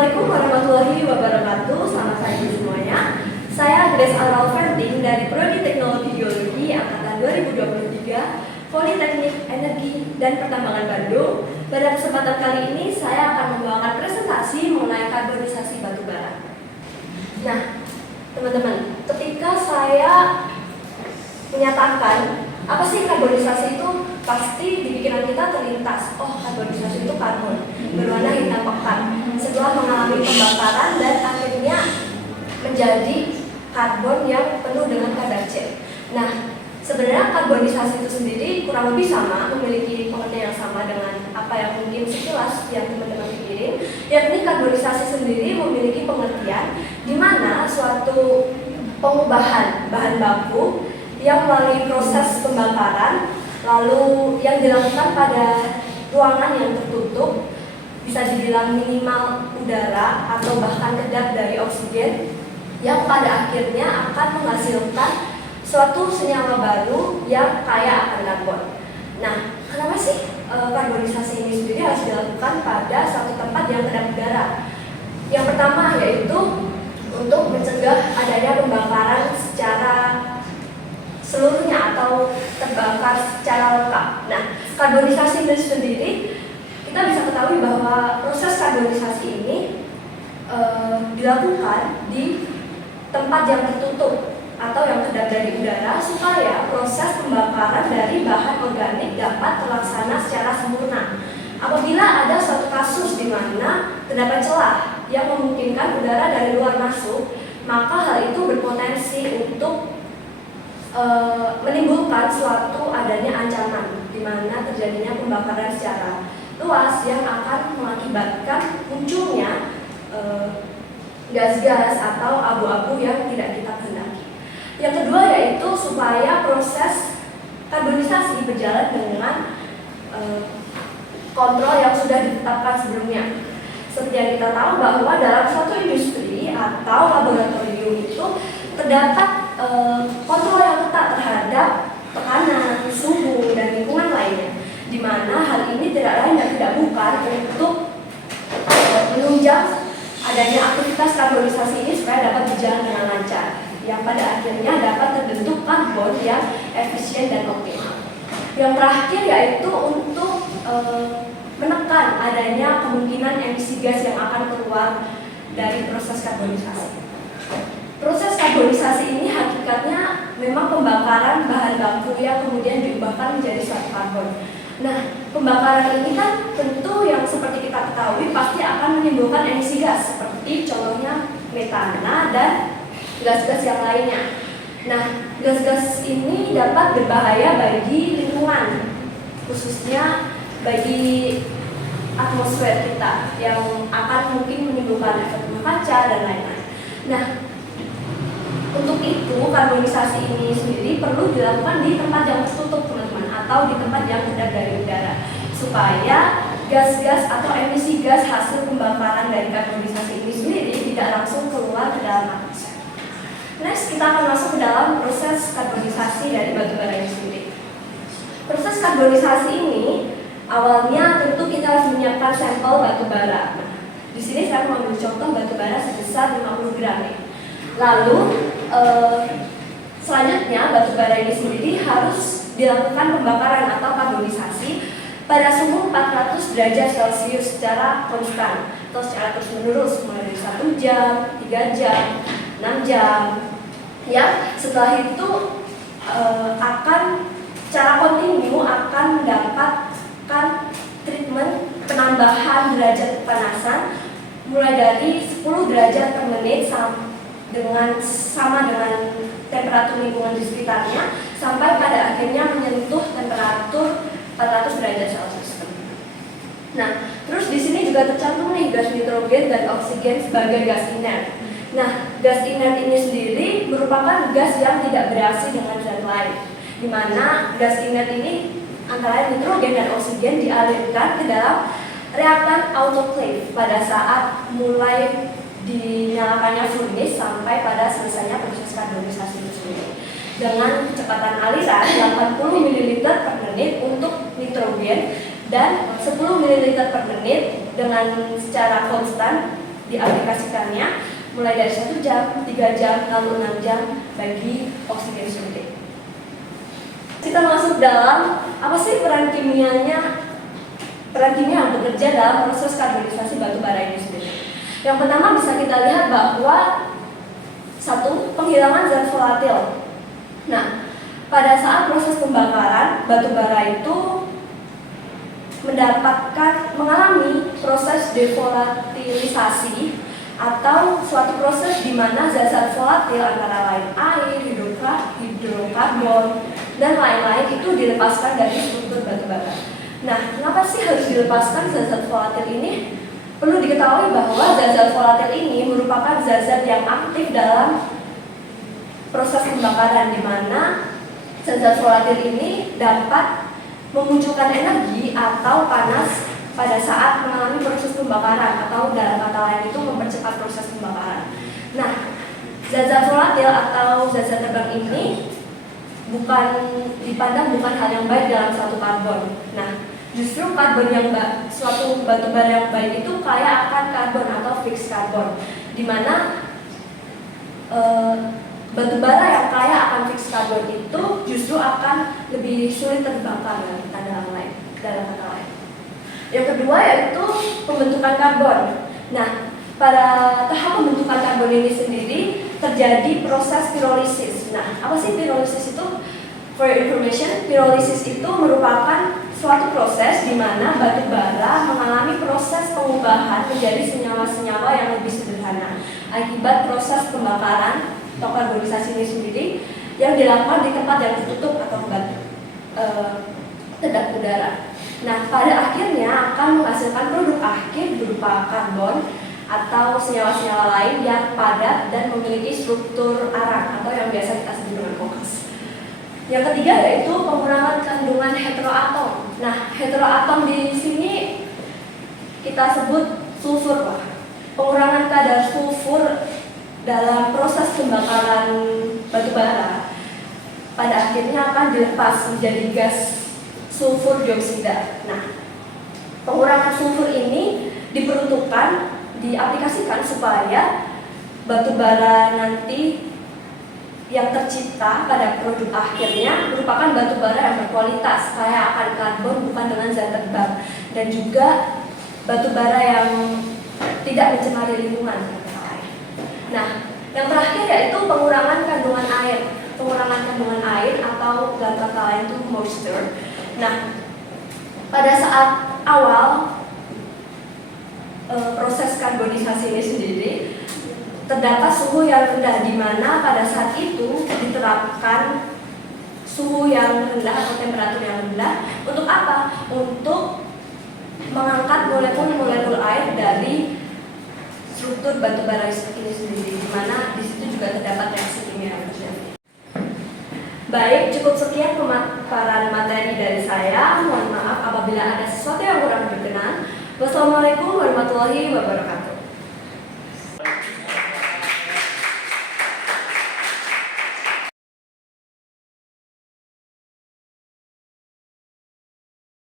Assalamualaikum warahmatullahi wabarakatuh. Selamat pagi semuanya. Saya Grace Alvalventing dari Prodi Teknologi Geologi Angkatan 2023 Politeknik Energi dan Pertambangan Bandung. Pada kesempatan kali ini saya akan membawakan presentasi mengenai karbonisasi batu bara. Nah, teman-teman, ketika saya menyatakan apa sih karbonisasi itu, pasti di pikiran kita terlintas, oh karbonisasi itu karbon berwarna hitam pekat setelah mengalami pembakaran dan akhirnya menjadi karbon yang penuh dengan kadar C. Nah, sebenarnya karbonisasi itu sendiri kurang lebih sama, memiliki pengertian yang sama dengan apa yang mungkin sekilas yang teman-teman pikirin, yakni karbonisasi sendiri memiliki pengertian di mana suatu pengubahan bahan baku yang melalui proses pembakaran lalu yang dilakukan pada ruangan yang tertutup, bisa dibilang minimal udara atau bahkan kedap dari oksigen, yang pada akhirnya akan menghasilkan suatu senyawa baru yang kaya akan karbon. Nah, kenapa sih karbonisasi ini sendiri harus dilakukan pada satu tempat yang kedap udara? Yang pertama yaitu untuk mencegah adanya pembakaran secara seluruhnya atau terbakar secara lengkap. Nah, karbonisasi itu sendiri kita bisa ketahui bahwa proses karbonisasi ini dilakukan di tempat yang tertutup atau yang kedap dari udara supaya proses pembakaran dari bahan organik dapat terlaksana secara sempurna. Apabila ada suatu kasus di mana terdapat celah yang memungkinkan udara dari luar masuk, maka hal itu berpotensi untuk menimbulkan suatu adanya ancaman di mana terjadinya pembakaran secara luas yang akan mengakibatkan munculnya gas-gas atau abu-abu yang tidak kita kehendaki. Yang kedua yaitu supaya proses karbonisasi berjalan dengan kontrol yang sudah ditetapkan sebelumnya. Seperti yang kita tahu bahwa dalam suatu industri atau laboratorium itu terdapat kontrol yang ketat terhadap tekanan, suhu, dan lingkungan lainnya, di mana hal ini tidak lain dan tidak bukan untuk menunjang adanya aktivitas karbonisasi ini supaya dapat berjalan dengan lancar, yang pada akhirnya dapat terbentuk karbon yang efisien dan optimal. Yang terakhir yaitu untuk menekan adanya kemungkinan emisi gas yang akan keluar dari proses karbonisasi. Proses karbonisasi ini hakikatnya memang pembakaran bahan baku yang kemudian diubahkan menjadi suatu karbon. Nah, pembakaran ini kan tentu yang seperti kita ketahui pasti akan menimbulkan emisi gas seperti contohnya metana dan gas-gas yang lainnya. Nah, gas-gas ini dapat berbahaya bagi lingkungan, khususnya bagi atmosfer kita yang akan mungkin menimbulkan efek rumah kaca dan lain-lain. Nah, untuk itu, karbonisasi ini sendiri perlu dilakukan di tempat yang tertutup, teman-teman, atau di tempat yang kedap dari udara, supaya gas-gas atau emisi gas hasil pembakaran dari karbonisasi ini sendiri tidak langsung keluar ke dalam atmosfer. Next, kita akan masuk ke dalam proses karbonisasi dari batu bara ini sendiri. Proses karbonisasi ini awalnya tentu kita harus menyiapkan sampel batu bara. Nah, di sini saya mengambil contoh batu bara sebesar 50 gram. Lalu selanjutnya batu bara ini sendiri harus dilakukan pembakaran atau karbonisasi pada suhu 400 derajat Celcius secara konstan atau secara terus menerus mulai dari 1 jam, 3 jam, 6 jam. Ya, setelah itu akan secara kontinu akan mendapatkan treatment penambahan derajat kepanasan mulai dari 10 derajat per menit sama dengan temperatur lingkungan di sekitarnya sampai pada akhirnya menyentuh temperatur 400 derajat Celcius. Nah, terus di sini juga tercantum nih gas nitrogen dan oksigen sebagai gas inert. Nah, gas inert ini sendiri merupakan gas yang tidak bereaksi dengan zat lain, di mana gas inert ini antara nitrogen dan oksigen dialirkan ke dalam reaktan autoclave pada saat mulai dinyalakannya furnace sampai pada selesainya proses karbonisasi itu sendiri. Dengan kecepatan aliran 80 ml per menit untuk nitrogen dan 10 ml per menit dengan secara konstan diaplikasikannya mulai dari 1 jam, 3 jam, lalu 6 jam bagi oksigen suntik. Kita masuk dalam apa sih peran kimia yang bekerja dalam proses karbonisasi batu bara ini sendiri. Yang pertama bisa kita lihat bahwa 1. Penghilangan zat volatil. Nah, pada saat proses pembakaran batu bara itu mengalami proses devolatilisasi atau suatu proses di mana zat-zat volatil antara lain air, hidrokarbon, dan lain-lain itu dilepaskan dari struktur batu bara. Nah, kenapa sih harus dilepaskan zat-zat volatil ini? Perlu diketahui bahwa zat-zat volatil ini merupakan zat-zat yang aktif dalam proses pembakaran, di mana zat-zat volatil ini dapat memunculkan energi atau panas pada saat mengalami proses pembakaran, atau dalam kata lain itu mempercepat proses pembakaran. Nah, zat-zat volatil atau zat-zat terbang ini dipandang bukan hal yang baik dalam suatu karbon. Nah, justru suatu batu bara yang baik itu kaya akan karbon atau fixed karbon, di mana batu bara yang kaya akan fixed karbon itu justru akan lebih sulit terbakar dalam kata lain. Yang kedua yaitu pembentukan karbon. Nah, pada tahap pembentukan karbon ini sendiri terjadi proses pirolisis. Nah, apa sih pirolisis itu? For your information, pirolisis itu merupakan suatu proses di mana batu bara mengalami proses pengubahan menjadi senyawa-senyawa yang lebih sederhana akibat proses pembakaran atau karbonisasi ini sendiri yang dilakukan di tempat yang tertutup atau kedap udara. Nah, pada akhirnya akan menghasilkan produk akhir berupa karbon atau senyawa-senyawa lain yang padat dan memiliki struktur arang atau yang biasa kita sebut dengan kokas. Yang ketiga yaitu pengurangan kandungan heteroatom. Nah, heteroatom di sini kita sebut sulfur, Pak. Pengurangan kadar sulfur dalam proses pembakaran batu bara pada akhirnya akan dilepas menjadi gas sulfur dioksida. Nah, pengurangan sulfur ini diaplikasikan supaya batu bara nanti yang tercipta pada produk akhirnya merupakan batu bara yang berkualitas, kaya akan karbon bukan dengan zat terbang, dan juga batu bara yang tidak mencemari lingkungan. Nah, yang terakhir yaitu pengurangan kandungan air. Pengurangan kandungan air atau dalam kata lain itu moisture. Nah, pada saat awal proses karbonisasi ini sendiri terdapat suhu yang rendah, di mana pada saat itu diterapkan suhu yang rendah atau temperatur yang rendah. Untuk apa? Untuk mengangkat molekul-molekul air dari struktur batu bara ini sendiri, di mana di situ juga terdapat reaksi kimia yang terjadi. Baik, cukup sekian pemaparan materi dari saya. Mohon maaf apabila ada sesuatu yang kurang berkenan. Wassalamualaikum warahmatullahi wabarakatuh.